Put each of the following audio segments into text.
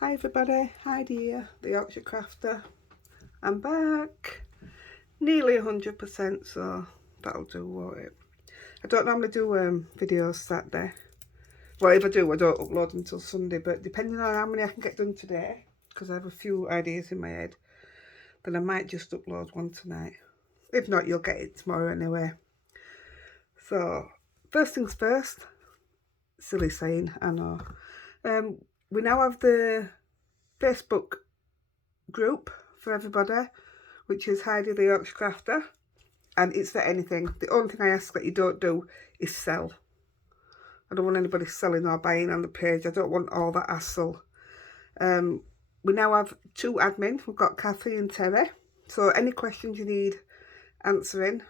Hi everybody, Heidi here, the Yorkshire crafter. I'm back, nearly 100%, so that'll do, won't it? I don't normally do videos Saturday. Well, if I do, I don't upload until Sunday, but depending on how many I can get done today, because I have a few ideas in my head, then I might just upload one tonight. If not, you'll get it tomorrow anyway. So, first things first, silly saying, I know. We now have the Facebook group for everybody, which is Heidi the Yorkshire crafter, and it's for anything. The only thing I ask that you don't do is sell. I don't want anybody selling or buying on the page. I don't want all that hassle. We now have 2 admin. We've got Kathy and Terry, so any questions you need answering,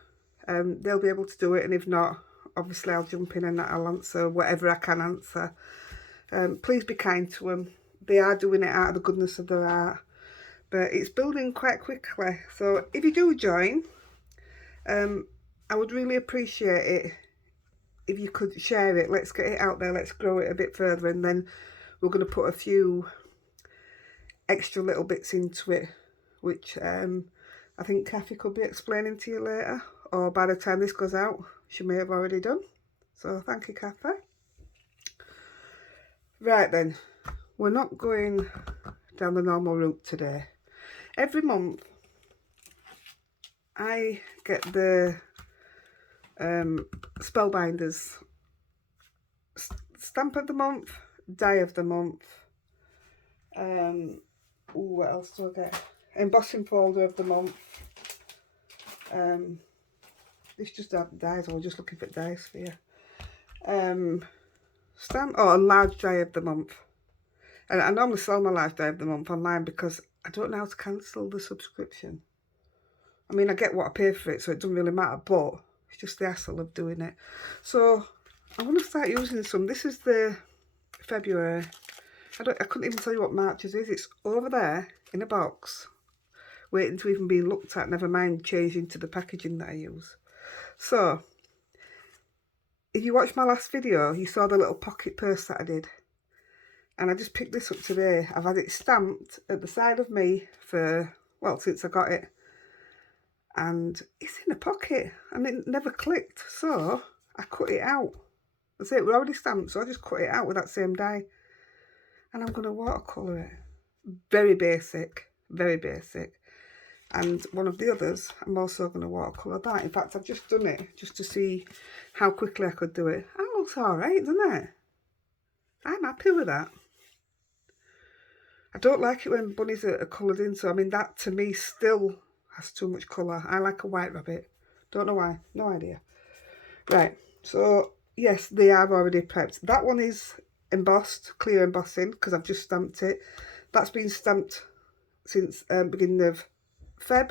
they'll be able to do it, and if not, obviously I'll jump in and I'll answer whatever I can answer. Please be kind to them. They are doing it out of the goodness of their heart, but it's building quite quickly. So if you do join, I would really appreciate it if you could share it. Let's get it out there, let's grow it a bit further, and then we're going to put a few extra little bits into it, which I think Kathy could be explaining to you later, or by the time this goes out she may have already done. So thank you, Kathy. Right then, we're not going down the normal route today. Every month I get the Spellbinders stamp of the month, die of the month, what else do I get? Embossing folder of the month. This just dies, I was just looking for dies for you. Stamp, oh, and large die of the month. And I normally sell my large die of the month online because I don't know how to cancel the subscription. I mean, I get what I pay for it, so it doesn't really matter, but it's just the hassle of doing it. So I'm going to start using some. This is the February. I couldn't even tell you what March's is. It's over there in a box, waiting to even be looked at, never mind changing to the packaging that I use. So, if you watched my last video, you saw the little pocket purse that I did. And I just picked this up today. I've had it stamped at the side of me for, well, since I got it. And it's in a pocket, and it never clicked. So, I cut it out. That's it, we're already stamped, so I just cut it out with that same die. And I'm going to watercolour it. Very basic, very basic. And one of the others, I'm also going to watercolour that. In fact, I've just done it just to see how quickly I could do it. That looks alright, doesn't it? I'm happy with that. I don't like it when bunnies are coloured in, so I mean, that to me still has too much colour. I like a white rabbit. Don't know why, no idea. Right, so yes, they are already prepped. That one is embossed, clear embossing, because I've just stamped it. That's been stamped since beginning of Feb.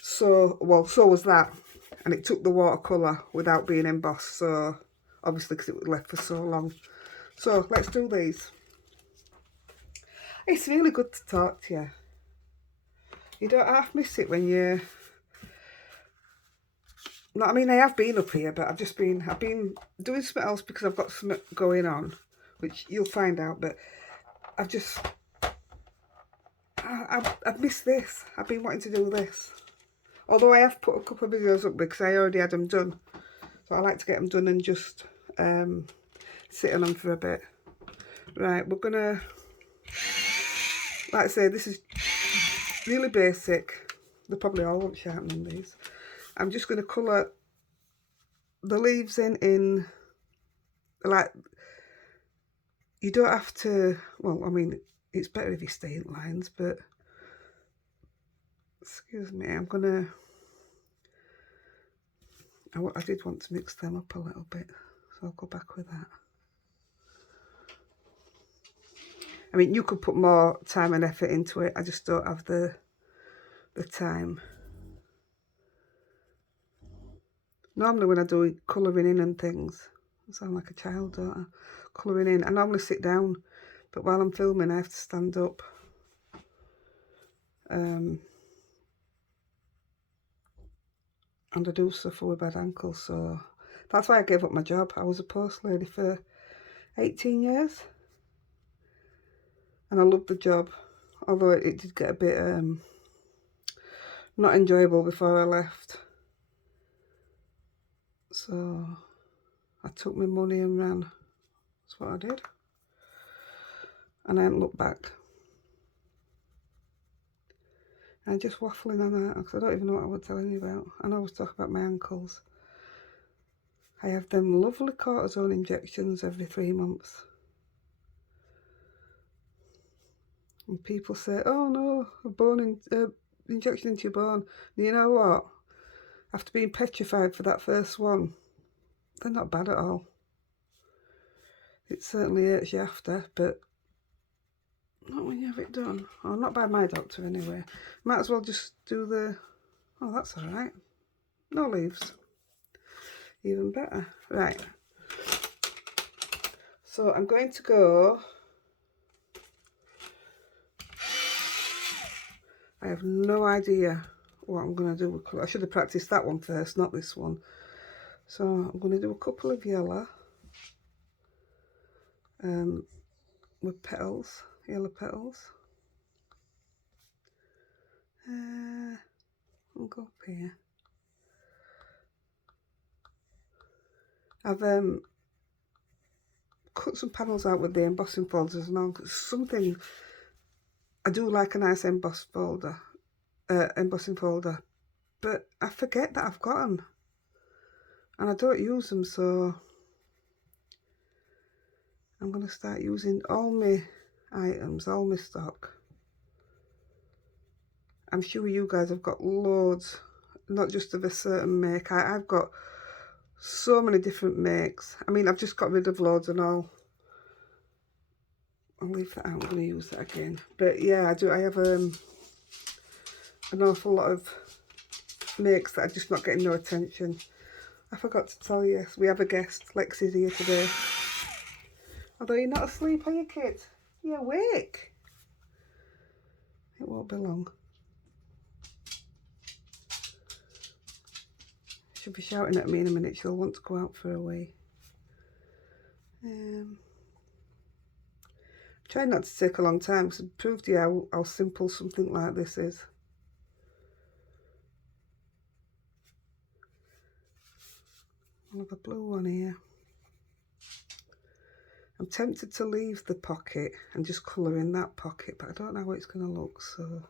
So, well, so was that. And it took the watercolour without being embossed, so obviously because it was left for so long. So let's do these. It's really good to talk to you. You don't half miss it when you... No, I mean, I have been up here, but I've been doing something else because I've got something going on, which you'll find out, but I've just... I've missed this. I've been wanting to do this. Although I have put a couple of videos up because I already had them done. So I like to get them done and just sit on them for a bit. Right, we're going to... Like I say, this is really basic. They probably all want sharpening these. I'm just going to colour the leaves in, like, you don't have to, well, I mean, it's better if you stay in lines, but, excuse me, I'm going to, I did want to mix them up a little bit, so I'll go back with that. I mean, you could put more time and effort into it, I just don't have the time. Normally when I do colouring in and things, I sound like a child, don't I? Colouring in, I normally sit down, but while I'm filming I have to stand up. And I do suffer with bad ankles, so that's why I gave up my job. I was a post lady for 18 years. and I loved the job, although it did get a bit not enjoyable before I left. So I took my money and ran. That's what I did, and I hadn't looked back. And just waffling on that because I don't even know what I was telling you about. I know I was talking about my ankles. I have them lovely cortisone injections every 3 months. And people say, oh no, a bone injection into your bone. And you know what? After being petrified for that first one, they're not bad at all. It certainly hurts you after, but not when you have it done. Or not by my doctor anyway. Might as well just do the... Oh, that's alright. No leaves. Even better. Right. So I'm going to go... I have no idea what I'm going to do with colour. I should have practiced that one first, not this one. So I'm going to do a couple of yellow with petals, yellow petals. I'll go up here. I've cut some panels out with the embossing folders and all. Something I do like a nice embossing folder, but I forget that I've got them, and I don't use them. So I'm going to start using all my items, all my stock. I'm sure you guys have got loads, not just of a certain make. I've got so many different makes. I mean, I've just got rid of loads and all. I'll leave that out. I'm going to use that again. But yeah, I do. I have an awful lot of makes that are just not getting no attention. I forgot to tell you, we have a guest. Lexi's here today. Although you're not asleep, are you, kid? You're awake. It won't be long. She'll be shouting at me in a minute. She'll want to go out for a wee. Try not to take a long time because it proved to you how simple something like this is. I'll have a blue one here. I'm tempted to leave the pocket and just colour in that pocket, but I don't know how it's going to look, so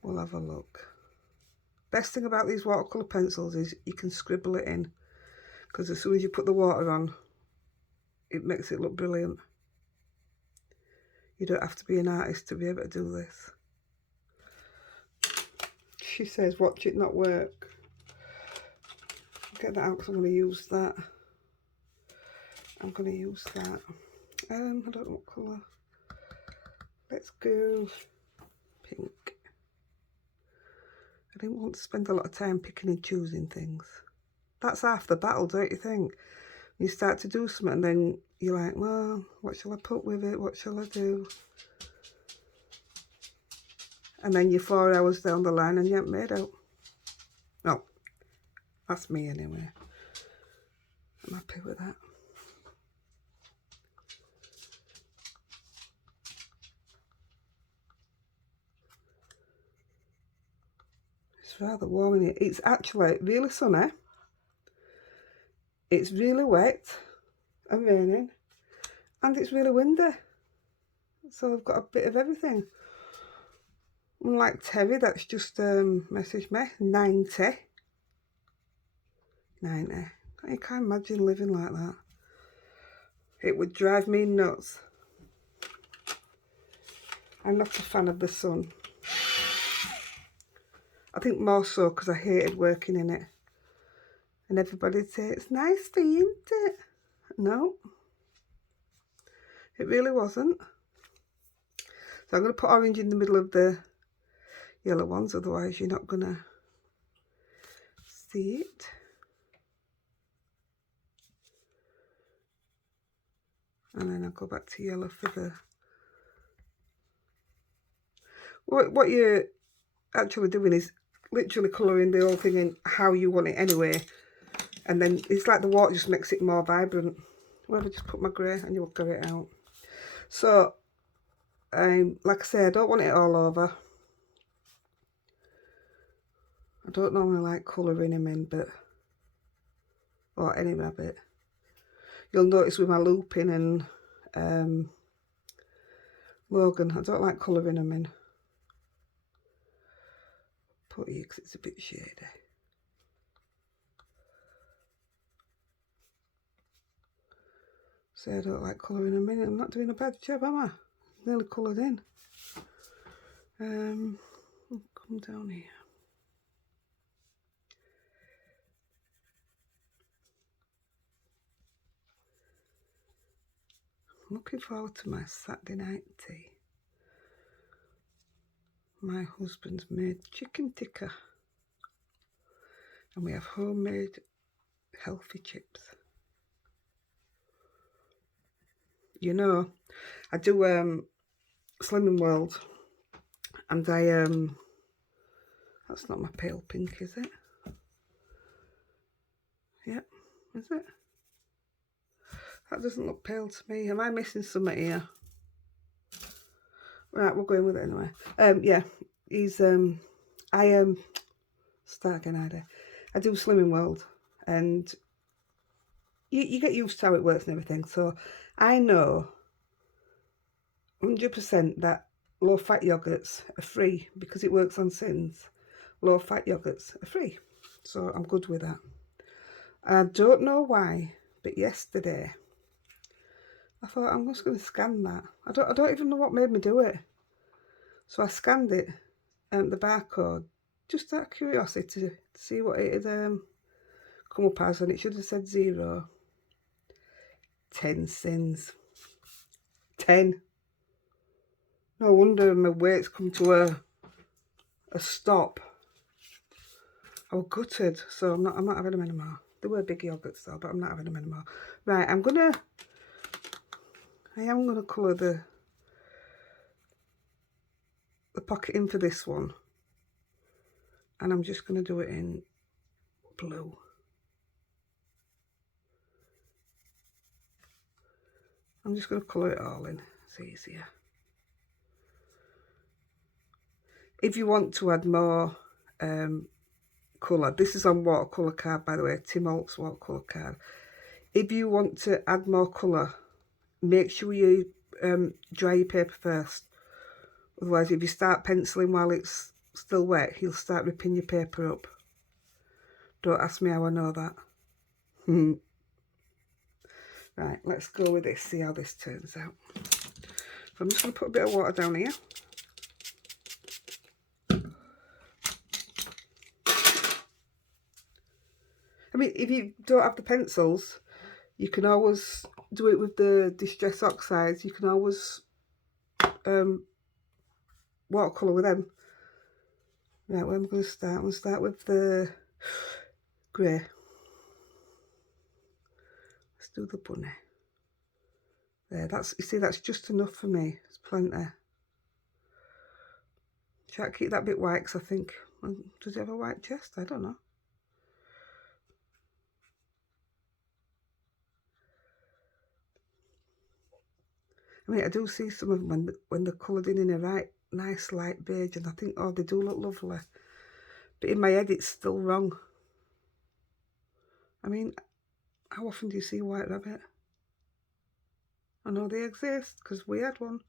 we'll have a look. Best thing about these watercolour pencils is you can scribble it in, because as soon as you put the water on, it makes it look brilliant. You don't have to be an artist to be able to do this. She says, watch it not work. Get that out because I'm going to use that. I'm going to use that. I don't know what colour. Let's go pink. I didn't want to spend a lot of time picking and choosing things. That's half the battle, don't you think? You start to do something and then you're like, well, what shall I put with it? What shall I do? And then you're 4 hours down the line and you haven't made out. No, that's me anyway. I'm happy with that. It's rather warm in here. It's actually really sunny. It's really wet and raining, and it's really windy. So I've got a bit of everything. Unlike Terry, that's just messaged me 90. I can't imagine living like that. It would drive me nuts. I'm not a fan of the sun. I think more so because I hated working in it. And everybody'd say, it's nice for you, isn't it? No. It really wasn't. So I'm going to put orange in the middle of the yellow ones, otherwise you're not going to see it. And then I'll go back to yellow for the... What you're actually doing is literally colouring the whole thing in how you want it anyway. And then it's like the water just makes it more vibrant. Well, I just put my grey and you'll get it out. So like I say, I don't want it all over. I don't normally like colouring him in, but, or any rabbit. You'll notice with my looping and Logan, I don't like colouring them in. Put here because it's a bit shady. So I don't like colouring them in. I'm not doing a bad job, am I? Nearly coloured in. I'll come down here. I'm looking forward to my Saturday night tea. My husband's made chicken tikka. And we have homemade healthy chips. You know, I do Slimming World, and I that's not my pale pink, is it? Yep, is it? That doesn't look pale to me. Am I missing something here? Right, we're going with it anyway. Yeah, he's start again, Heidi. I do Slimming World, and you get used to how it works and everything. So I know 100% that low-fat yogurts are free because it works on sins. Low-fat yogurts are free, so I'm good with that. I don't know why, but yesterday I thought I'm just going to scan that. I don't even know what made me do it. So I scanned it, the barcode, just out of curiosity to see what it had come up as, and it should have said 0. 10 sins. 10. No wonder my weight's come to a stop. I was gutted, so I'm not having them anymore. They were big yogurts though, but I'm not having them anymore. Right, I am gonna colour the pocket in for this one, and I'm just gonna do it in blue. I'm just gonna colour it all in. It's easier. If you want to add more colour, this is on watercolour card, by the way, Tim Holt's watercolour card. If you want to add more colour, make sure you dry your paper first. Otherwise, if you start penciling while it's still wet, he'll start ripping your paper up. Don't ask me how I know that. Right, let's go with this, see how this turns out. So I'm just going to put a bit of water down here. I mean, if you don't have the pencils, you can always do it with the Distress Oxides. You can always watercolour with them. Right, where am I going to start? I'm going to start with the grey. Let's do the bunny. There, you see, that's just enough for me. It's plenty. Try to keep that bit white, because I think, does he have a white chest? I don't know. I mean, I do see some of them when they're coloured in a right nice light beige, and I think, oh, they do look lovely. But in my head, it's still wrong. I mean, how often do you see a white rabbit? I know they exist, because we had one.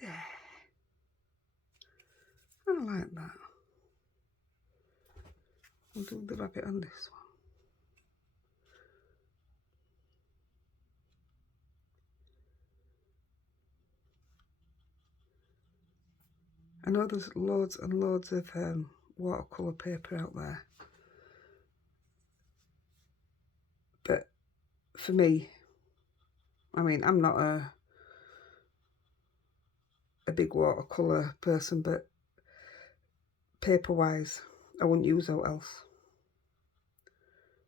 There. I like that. I'll do the rabbit on this one. I know there's loads and loads of watercolour paper out there, but for me, I mean, I'm not a big watercolour person, but paper-wise, I wouldn't use out else.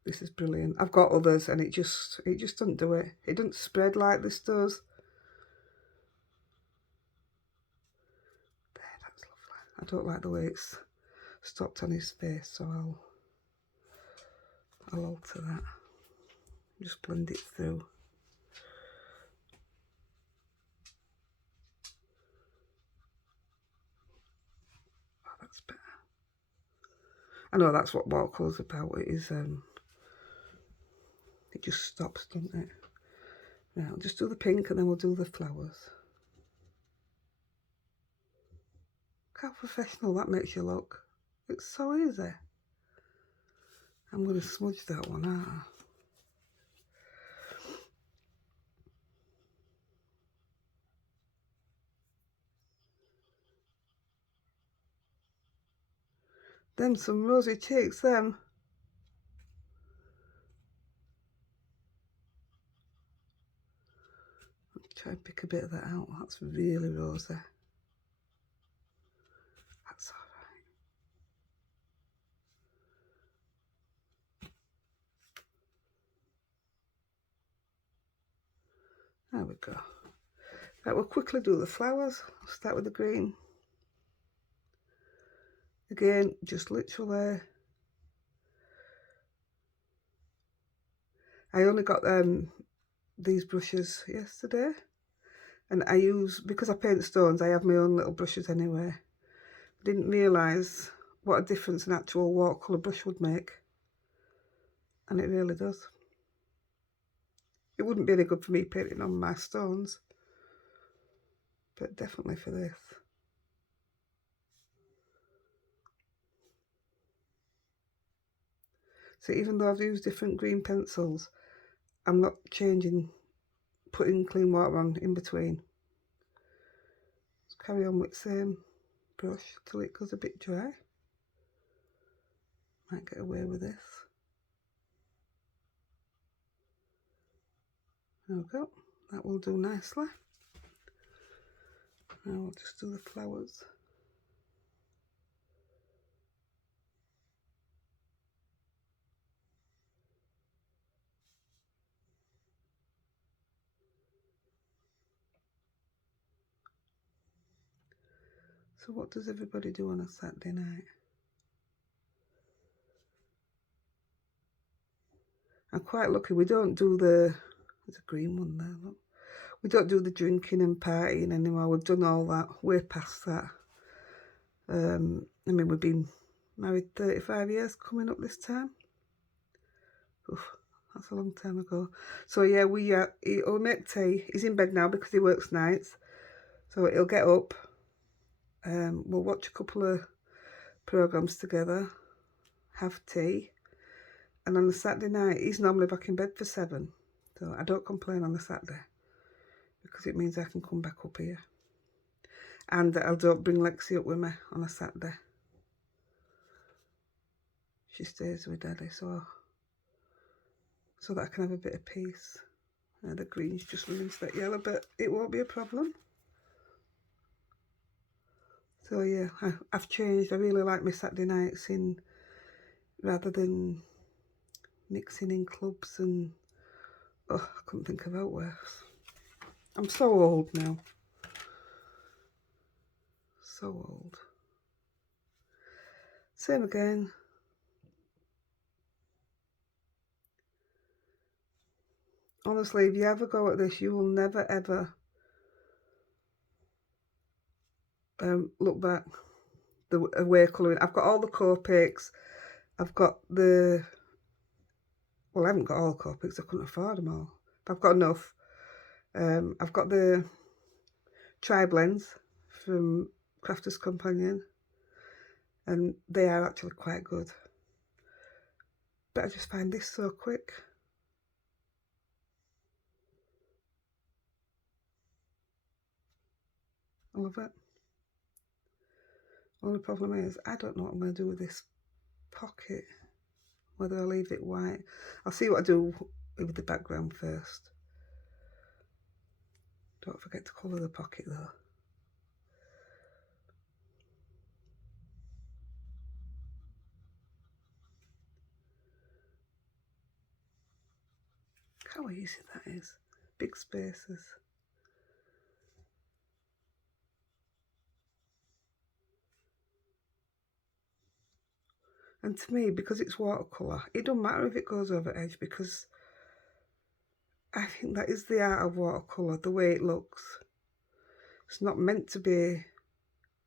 This is brilliant. I've got others, and it just doesn't do it. It doesn't spread like this does. There, that's lovely. I don't like the way it's stopped on his face, so I'll alter that. Just blend it through. Oh, that's better. I know that's what watercolour's about. It is, it just stops, doesn't it? Right, I'll just do the pink and then we'll do the flowers. Look how professional that makes you look. It's so easy. I'm going to smudge that one out. Them some rosy cheeks, them. Try and pick a bit of that out. That's really rosy. That's alright. There we go. Right, we'll quickly do the flowers. I'll start with the green. Again, just literally. I only got these brushes yesterday. And I use, because I paint stones, I have my own little brushes anyway. I didn't realise what a difference an actual watercolour brush would make. And it really does. It wouldn't be any good for me painting on my stones, but definitely for this. So even though I've used different green pencils, I'm not changing, putting clean water on in between. Just carry on with the same brush till it goes a bit dry. Might get away with this. There we go. That will do nicely. Now I'll just do the flowers. So what does everybody do on a Saturday night? I'm quite lucky we don't do the, there's a green one there, look. We don't do the drinking and partying anymore. We've done all that, way past that. I mean, we've been married 35 years coming up this time. Oof, that's a long time ago. So yeah, he'll make tea. He's in bed now because he works nights. So he'll get up. We'll watch a couple of programmes together, have tea. And on the Saturday night, he's normally back in bed for 7. So I don't complain on the Saturday because it means I can come back up here. And I don't bring Lexi up with me on a Saturday. She stays with Daddy, so that I can have a bit of peace. The green's just released that yellow, but it won't be a problem. So yeah, I've changed. I really like my Saturday nights in, rather than mixing in clubs and, oh, I couldn't think of out worse. I'm so old now. So old. Same again. Honestly, if you ever go at this, you will never ever look back the way colouring. I've got all the Copics. I've got the, well, I haven't got all Copics. I couldn't afford them all. But I've got enough. I've got the Tri-Blends from Crafter's Companion. And they are actually quite good. But I just find this so quick. I love it. Only problem is, I don't know what I'm going to do with this pocket. Whether I leave it white. I'll see what I do with the background first. Don't forget to colour the pocket though. How easy that is. Big spaces. And to me, because it's watercolour, it don't matter if it goes over edge because I think that is the art of watercolour, the way it looks. It's not meant to be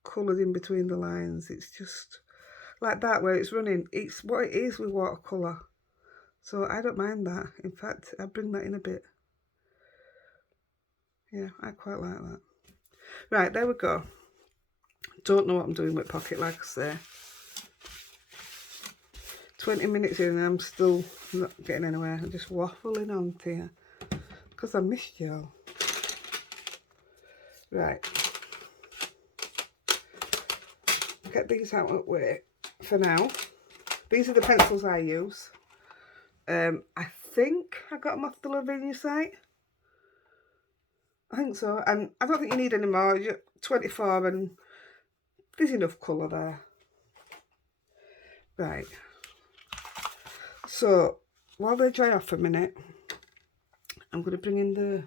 coloured in between the lines. It's just like that where it's running. It's what it is with watercolour. So I don't mind that. In fact, I bring that in a bit. Yeah, I quite like that. Right, there we go. Don't know what I'm doing with pocket, like I say. 20 minutes in and I'm still not getting anywhere. I'm just waffling on to you because I missed y'all. Right. Get these out of the way for now. These are the pencils I use. I think I got them off the Lavinia site. I think so. And I don't think you need any more. You're 24 and there's enough colour there. Right. So, while they dry off a minute, I'm going to bring in the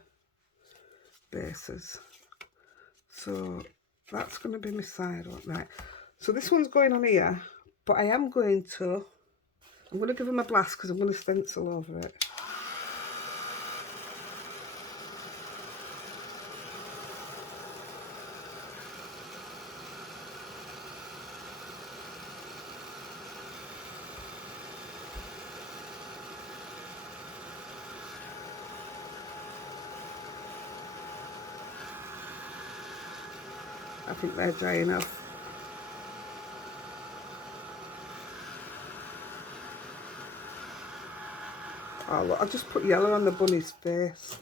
bases. So, that's going to be my side one. Right. So, this one's going on here, but I'm going to give them a blast because I'm going to stencil over it. I think they're dry enough. Oh look, I'll just put yellow on the bunny's face.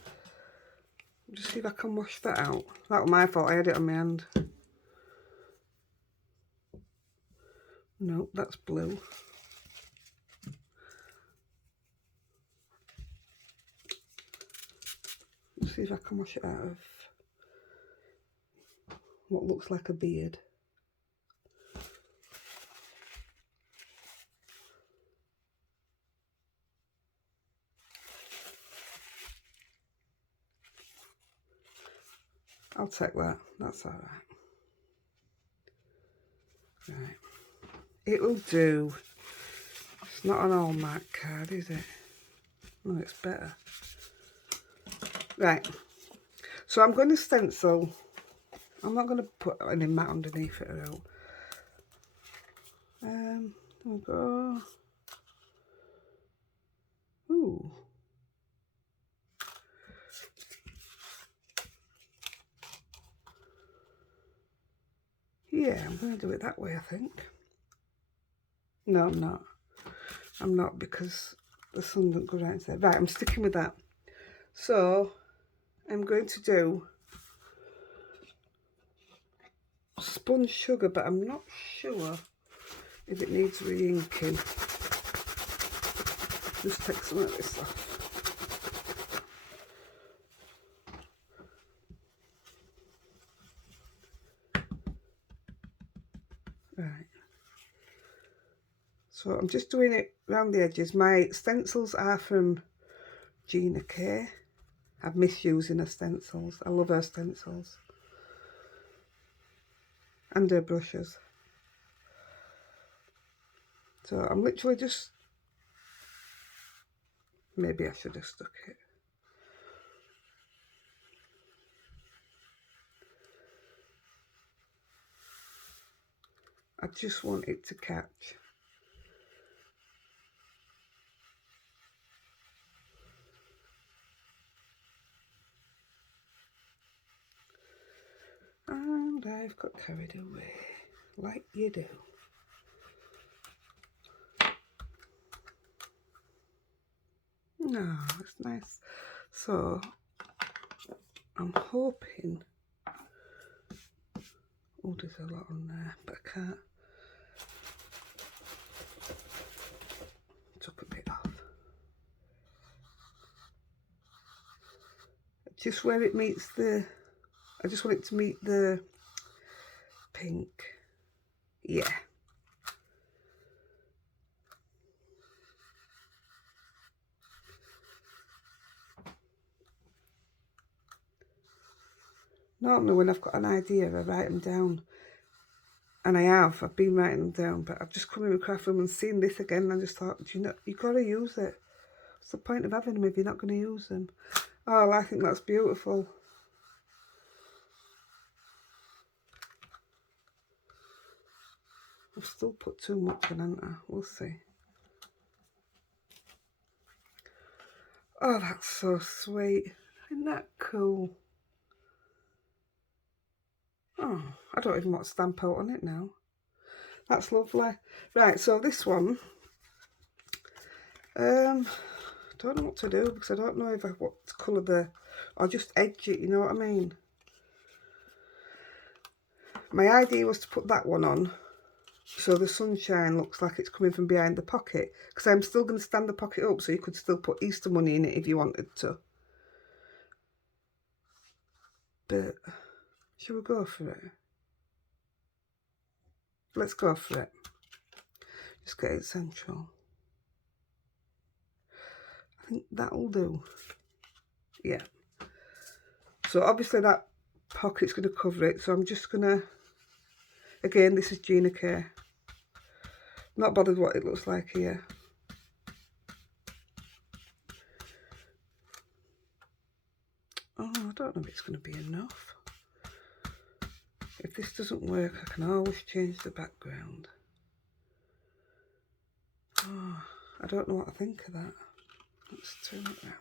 Just see if I can wash that out. That was my fault, I had it on my hand. Nope, that's blue. Let's see if I can wash it out of what looks like a beard. I'll take that, that's alright. Right, it will do. It's not an Hallmark card, is it? No, it's better. Right, so I'm going to stencil. I'm not going to put any matte underneath it though. There we go. Ooh. Yeah, I'm going to do it that way, I think. No, I'm not. I'm not because the sun doesn't go right into there. Right, I'm sticking with that. So, I'm going to do sponge sugar, but I'm not sure if it needs re-inking. Just take some of this off. Right. So I'm just doing it around the edges. My stencils are from Gina K. I've missed using her stencils. I love her stencils. And her brushes. So I'm literally just... Maybe I should have stuck it. I just want it to catch. And I've got carried away, like you do. No, it's nice. So, I'm hoping... Oh, there's a lot on there, but I can't. Took a bit off. Just where it meets the... I just want it to meet the pink. Yeah. Normally when I've got an idea, I write them down. And I've been writing them down, but I've just come in the craft room and seen this again and I just thought, do you know, you've got to use it. What's the point of having them if you're not going to use them? Oh, I think that's beautiful. I've still put too much in, haven't I? We'll see. Oh, that's so sweet. Isn't that cool? Oh, I don't even want to stamp out on it now. That's lovely. Right, so this one, don't know what to do because I don't know if I want to colour the, or just edge it, you know what I mean? My idea was to put that one on so the sunshine looks like it's coming from behind the pocket, because I'm still going to stand the pocket up so you could still put Easter money in it if you wanted to. But shall we go for it? Let's go for it. Just get it central. I think that'll do. Yeah. So obviously that pocket's going to cover it, so I'm just going to, again, this is Gina K. Not bothered what it looks like here. Oh, I don't know if it's going to be enough. If this doesn't work, I can always change the background. Oh, I don't know what I think of that. Let's turn it round.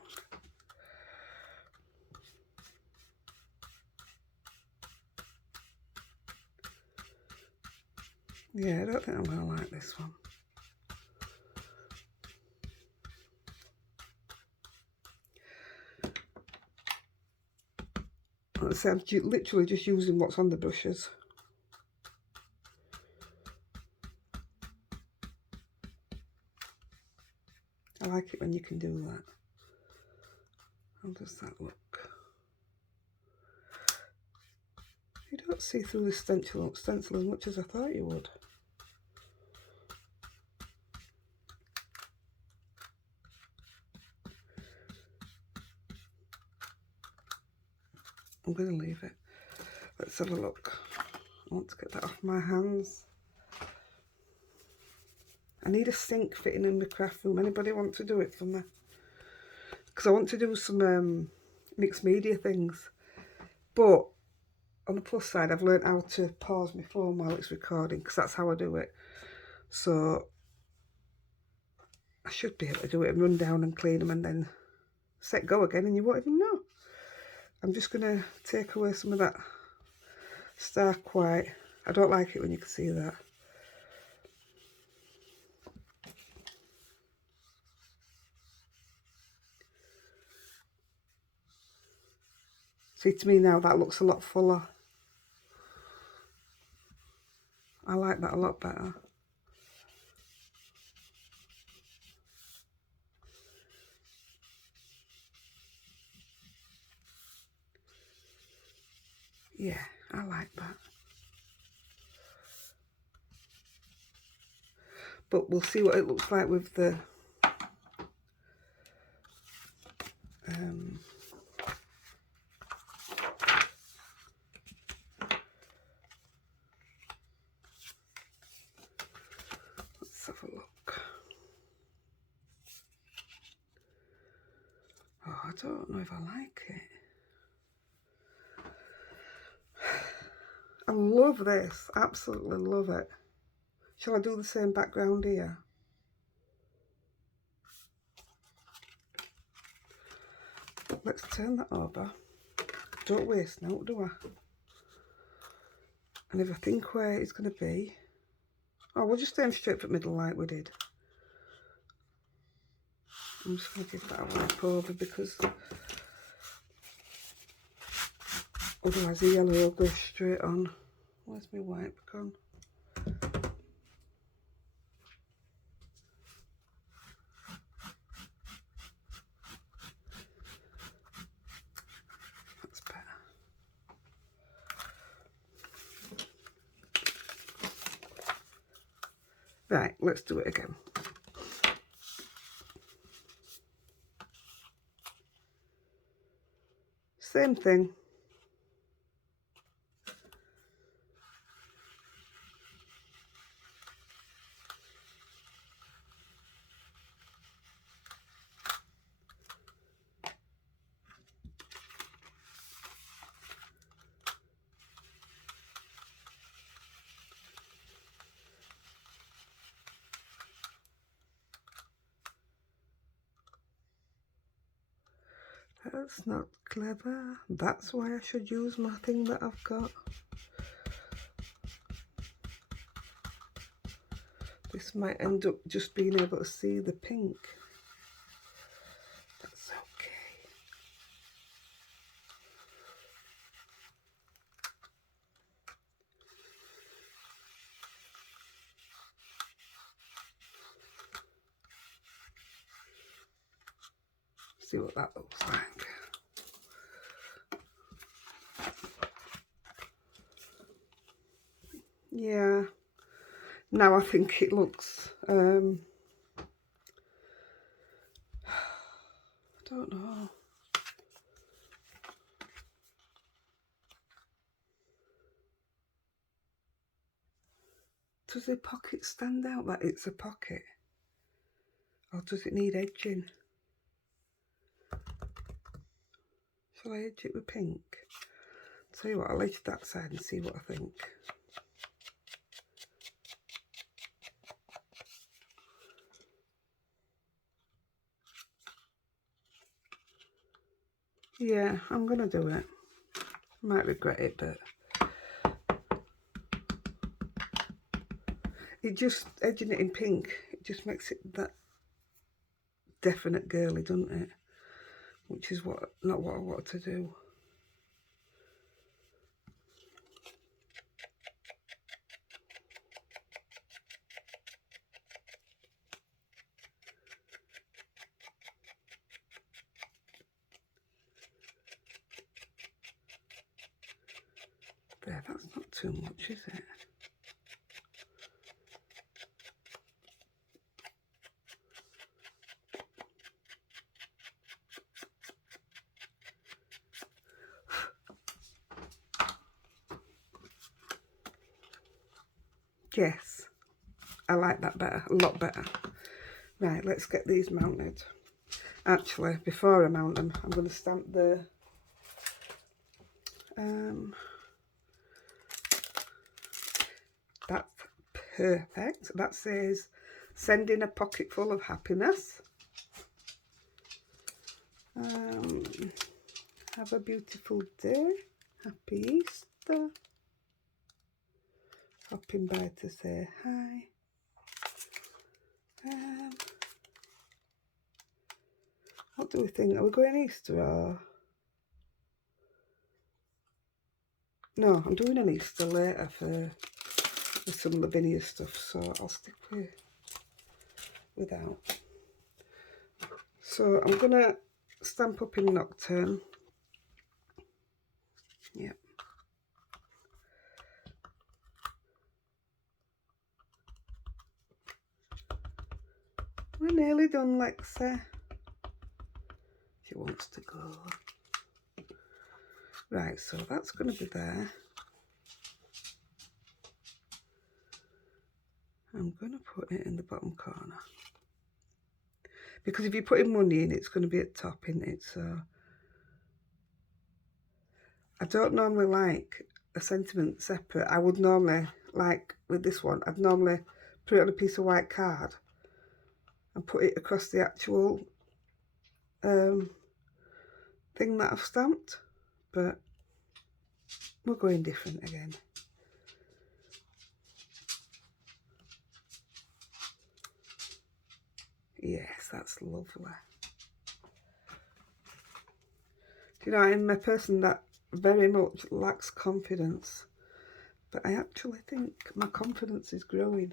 Yeah, I don't think I'm going to like this one. Let's say I'm literally just using what's on the brushes. I like it when you can do that. How does that look? You don't see through the stencil as much as I thought you would. I'm going to leave it. Let's have a look. I want to get that off my hands. I need a sink fitting in my craft room. Anybody want to do it for me? Because I want to do some mixed media things. But on the plus side, I've learned how to pause my phone while it's recording, because that's how I do it. So I should be able to do it and run down and clean them and then set go again, and you won't even know. I'm just going to take away some of that stark white. I don't like it when you can see that. See, to me now that looks a lot fuller. I like that a lot better. Yeah, I like that. But we'll see what it looks like with the let's have a look. Oh, I don't know if I like it. I love this, absolutely love it. Shall I do the same background here? Let's turn that over. Don't waste now, do I? And if I think where it's going to be, oh, we'll just aim straight for middle like we did. I'm just going to give that a wipe over because otherwise the yellow will go straight on. Where's my wipe gone? That's better. Right, let's do it again. Same thing. That's not clever. That's why I should use my thing that I've got. This might end up just being able to see the pink. That's okay. See what that looks like. Yeah. Now I think it looks, I don't know. Does the pocket stand out that it's a pocket? Or does it need edging? Shall I edge it with pink? Tell you what, I'll edge that side and see what I think. Yeah, I'm gonna do it. I might regret it, but it just, edging it in pink, it just makes it that definite girly, doesn't it? Which is not what I wanted to do. There, that's not too much, is it? Yes, I like that better, a lot better. Right, let's get these mounted. Actually, before I mount them, I'm going to stamp the that's perfect. That says, sending a pocket full of happiness. Have a beautiful day. Happy Easter. Hopping by to say hi. What do we think? Are we going Easter or? No, I'm doing an Easter later for some Lavinia stuff, so I'll stick without. So I'm gonna stamp up in Nocturne. Yep. We're nearly done, Lexi. She wants to go. Right, so that's going to be there. I'm going to put it in the bottom corner. Because if you put in money in, it's going to be at top, isn't it? So I don't normally like a sentiment separate. I would normally, like with this one, I'd normally put it on a piece of white card and put it across the actual thing that I've stamped. But we're going different again. Yes, that's lovely. Do you know, I'm a person that very much lacks confidence, but I actually think my confidence is growing.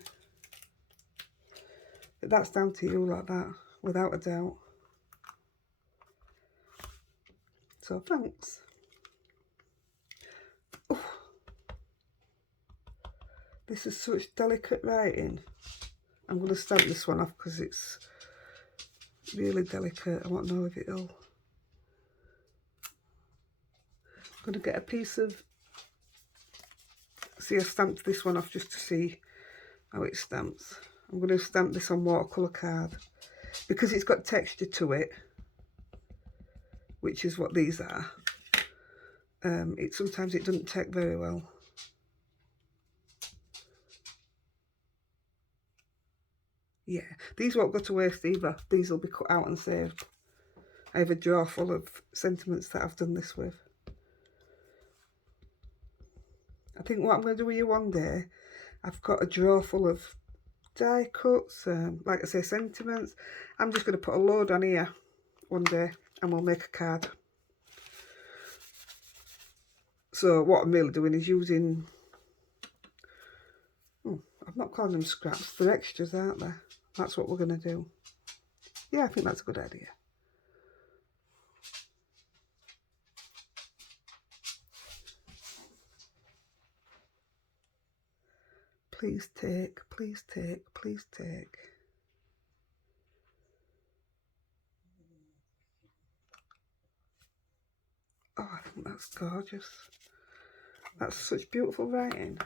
But that's down to you like that, without a doubt. So thanks. Oh, this is such delicate writing. I'm going to stamp this one off because it's really delicate. I want to know if it'll... I'm going to get a piece of... See, I stamped this one off just to see how it stamps. I'm going to stamp this on watercolour card because it's got texture to it, which is what these are. Sometimes it doesn't take very well. Yeah, these won't go to waste either. These will be cut out and saved. I have a drawer full of sentiments that I've done this with. I think what I'm going to do with you one day, I've got a drawer full of die cuts, like I say, sentiments. I'm just going to put a load on here one day and we'll make a card. So what I'm really doing is using, I'm not calling them scraps, they're extras, aren't they? That's what we're going to do. Yeah, I think that's a good idea. Please take, please take, please take. Oh, I think that's gorgeous. That's such beautiful writing.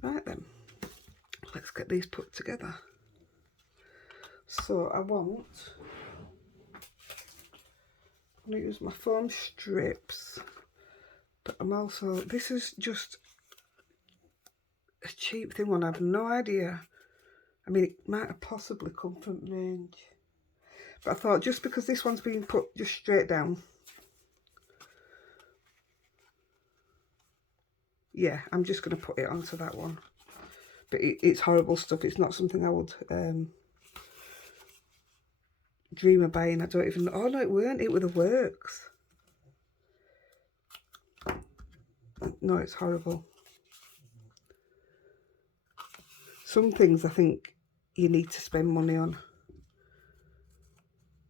Right then, let's get these put together. So I'm going to use my foam strips, but I'm also, this is just a cheap thing one, I have no idea. I mean, it might have possibly come from range, but I thought just because this one's being put just straight down, yeah, I'm just going to put it onto that one. But it's horrible stuff. It's not something I would dream of buying. I don't even know. Oh no, it weren't. It were the works. No, it's horrible. Some things I think you need to spend money on.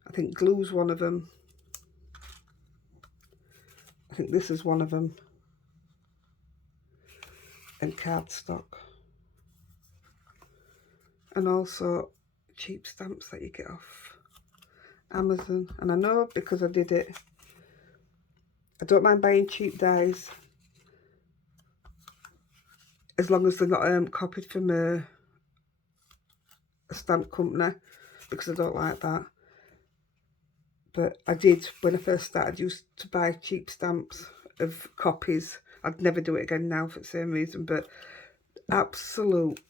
I think glue's one of them. I think this is one of them. And cardstock. And also cheap stamps that you get off Amazon. And I know because I did it, I don't mind buying cheap dies as long as they're not copied from a stamp company, because I don't like that. But I did, when I first started, used to buy cheap stamps of copies. I'd never do it again now for the same reason, but absolute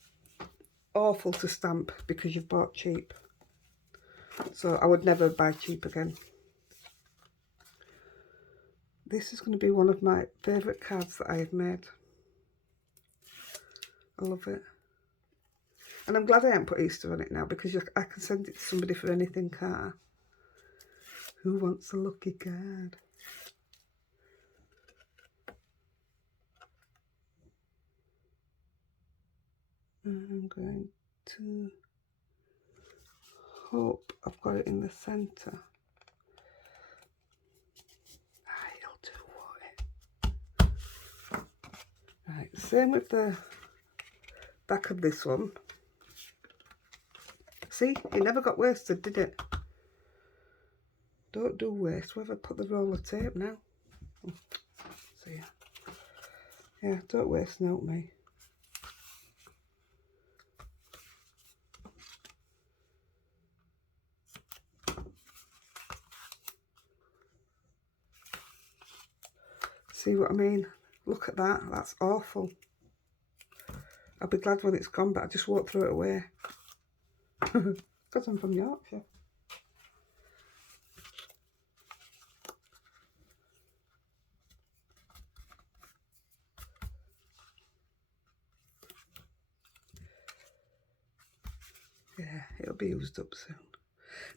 awful to stamp because you've bought cheap. So I would never buy cheap again. This is going to be one of my favourite cards that I have made. I love it. And I'm glad I haven't put Easter on it now, because I can send it to somebody for anything, can't I? Who wants a lucky card? I'm going to hope I've got it in the centre. I'll do what? Right, same with the back of this one. See, it never got wasted, did it? Don't do waste. Where have I put the roll of tape now? Oh, see ya. Yeah, don't waste, note me. See what I mean? Look at that. That's awful. I'll be glad when it's gone, but I just won't throw it away. Because I'm from Yorkshire. Yeah, it'll be used up soon.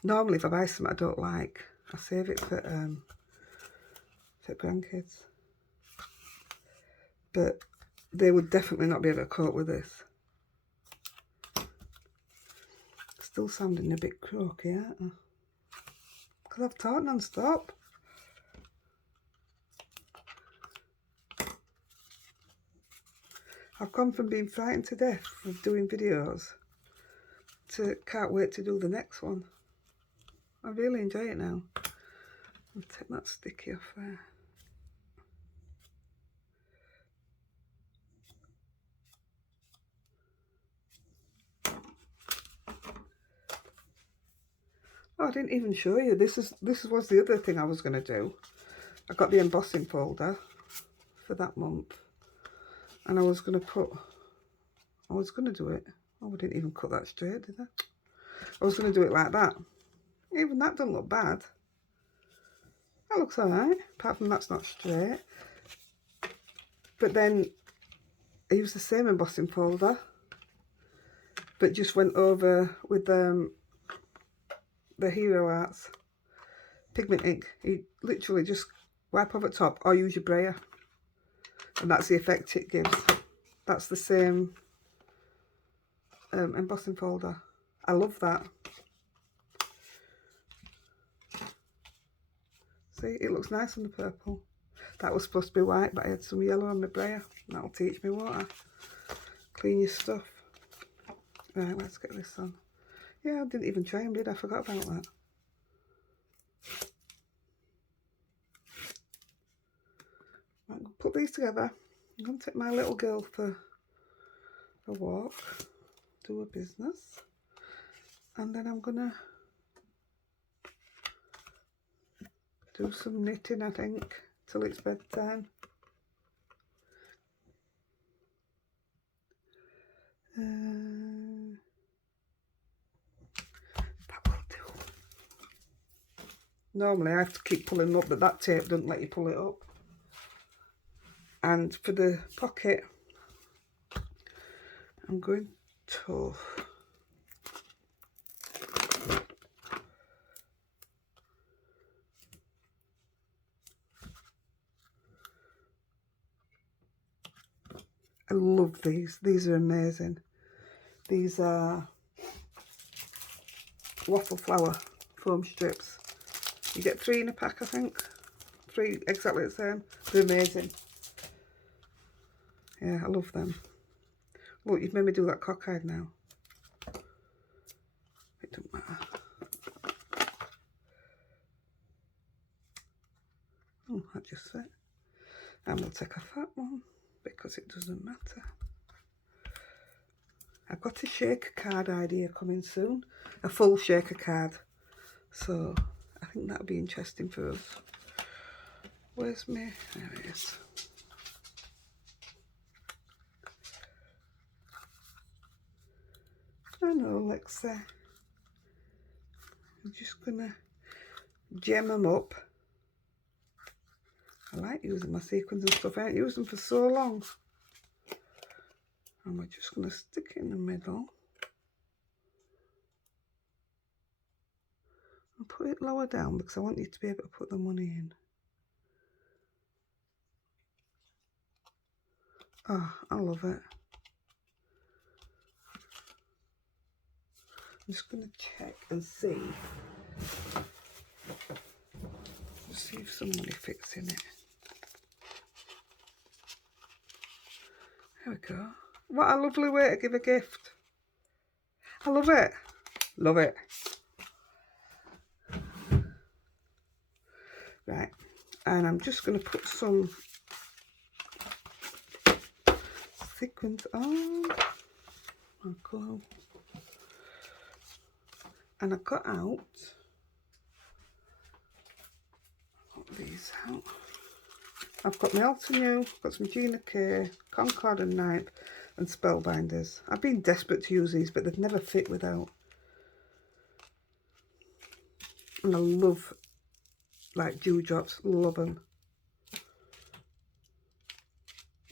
Normally, if I buy something I don't like, I save it for grandkids. But they would definitely not be able to cope with this. Still sounding a bit croaky, aren't I? Because I've talked non-stop. I've gone from being frightened to death of doing videos to can't wait to do the next one. I really enjoy it now. I'll take that sticky off there. Oh, I didn't even show you. This was the other thing I was going to do. I got the embossing folder for that month, and I was going to do it. Oh, I didn't even cut that straight, did I? I was going to do it like that. Even that doesn't look bad. That looks alright, apart from that's not straight. But then I used the same embossing folder, but just went over with the Hero Arts pigment ink. You literally just wipe over the top or use your brayer, and that's the effect it gives. That's the same embossing folder. I love that. See, it looks nice on the purple. That was supposed to be white, but I had some yellow on my brayer. That'll teach me, won't it? Clean your stuff. Right, let's get this on. Yeah, I didn't even try them, did I? Forgot about that. Right, I'll put these together. I'm going to take my little girl for a walk, do a business, and then I'm going to do some knitting, I think, till it's bedtime. That will do. Normally I have to keep pulling up, but that tape doesn't let you pull it up. And for the pocket, I'm going to I love these. These are amazing. These are waffle flower foam strips. You get 3 in a pack, I think. 3 exactly the same. They're amazing. Yeah, I love them. Look, you've made me do that cockeyed now. It doesn't matter. Oh, that just fit. And we'll take off that one because it doesn't matter. I've got a shaker card idea coming soon. A full shaker card. So I think that'll be interesting for us. Where's me? There it is. I know, Alexa. I'm just gonna gem them up. I like using my sequins and stuff. I haven't used them for so long. And we're just gonna stick it in the middle. I'll put it lower down because I want you to be able to put the money in. Oh, I love it. I'm just going to check and see if some money fits in it. There we go. What a lovely way to give a gift. I love it. Love it. Right, and I'm just going to put some sequins on. I'll go. And I got out. Put these out. I've got my Alta New, got some Gina K, Concord and Ninth, and Spellbinders. I've been desperate to use these, but they've never fit without. And I love, like, dewdrops, love them.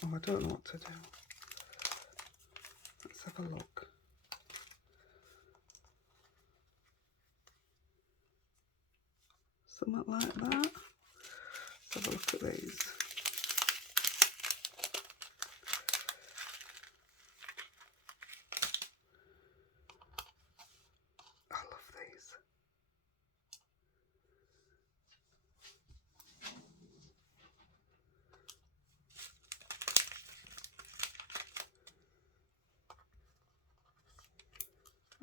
Oh, I don't know what to do. Let's have a look. Something like that. Let's have a look at these. I love these.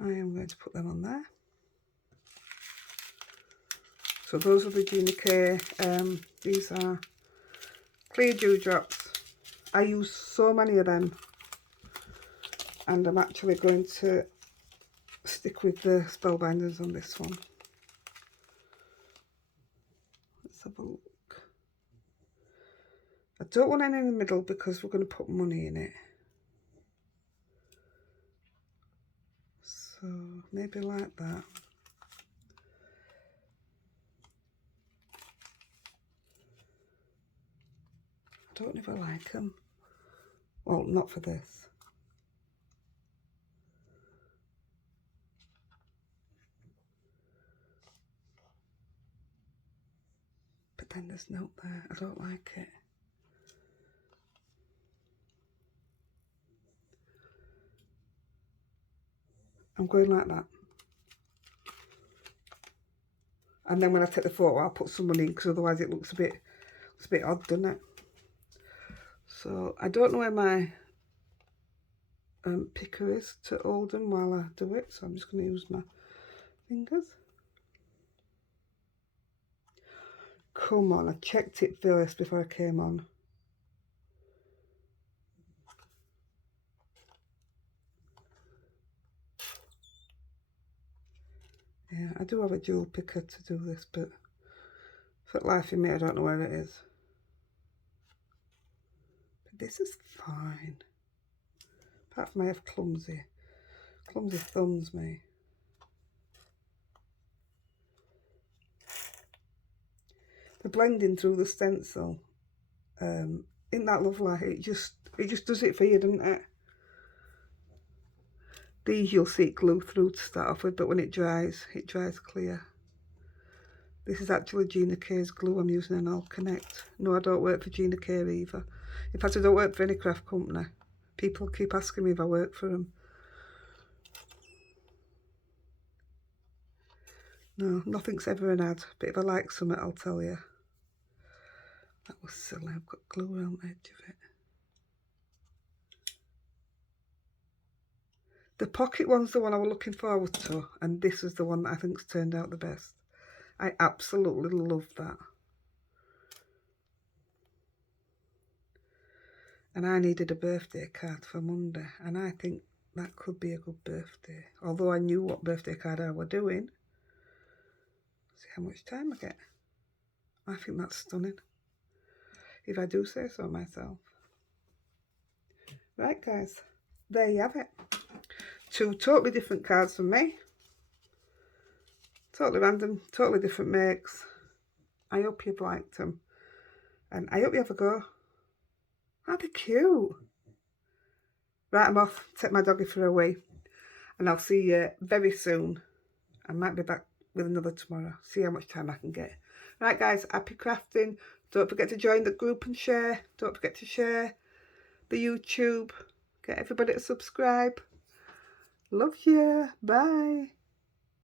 I am going to put them on there. So those are the Gina K. These are clear dewdrops. I use so many of them, and I'm actually going to stick with the Spellbinders on this one. Let's have a look. I don't want any in the middle because we're going to put money in it. So So maybe like that. I don't know if I like them. Well, not for this. But then there's note there. I don't like it. I'm going like that. And then when I take the photo, I'll put someone in, because otherwise it looks a bit odd, doesn't it? So I don't know where my picker is to hold them while I do it. So I'm just going to use my fingers. Come on, I checked it first before I came on. Yeah, I do have a dual picker to do this, but for life in me, I don't know where it is. But this is fine. Apart from I have clumsy thumbs, me. The blending through the stencil, isn't that lovely? It just does it for you, doesn't it? These you'll see it glue through to start off with, but when it dries clear. This is actually Gina K's glue I'm using, and I'll connect. No, I don't work for Gina K either. In fact, I don't work for any craft company. People keep asking me if I work for them. No, nothing's ever an ad, but if I like something, I'll tell you. That was silly, I've got glue around the edge of it. The pocket one's the one I was looking forward to, and this is the one that I think's turned out the best. I absolutely love that. And I needed a birthday card for Monday, and I think that could be a good birthday. Although I knew what birthday card I were doing. See how much time I get. I think that's stunning, if I do say so myself. Right, guys, there you have it. 2 totally different cards from me. Totally random, totally different makes. I hope you've liked them, and I hope you have a go. That'd be cute. Right, I'm off. Take my doggy for a wee, and I'll see you very soon. I might be back with another tomorrow. See how much time I can get. Right, guys, happy crafting. Don't forget to join the group and share. Don't forget to share the YouTube. Get everybody to subscribe. Love you. Bye.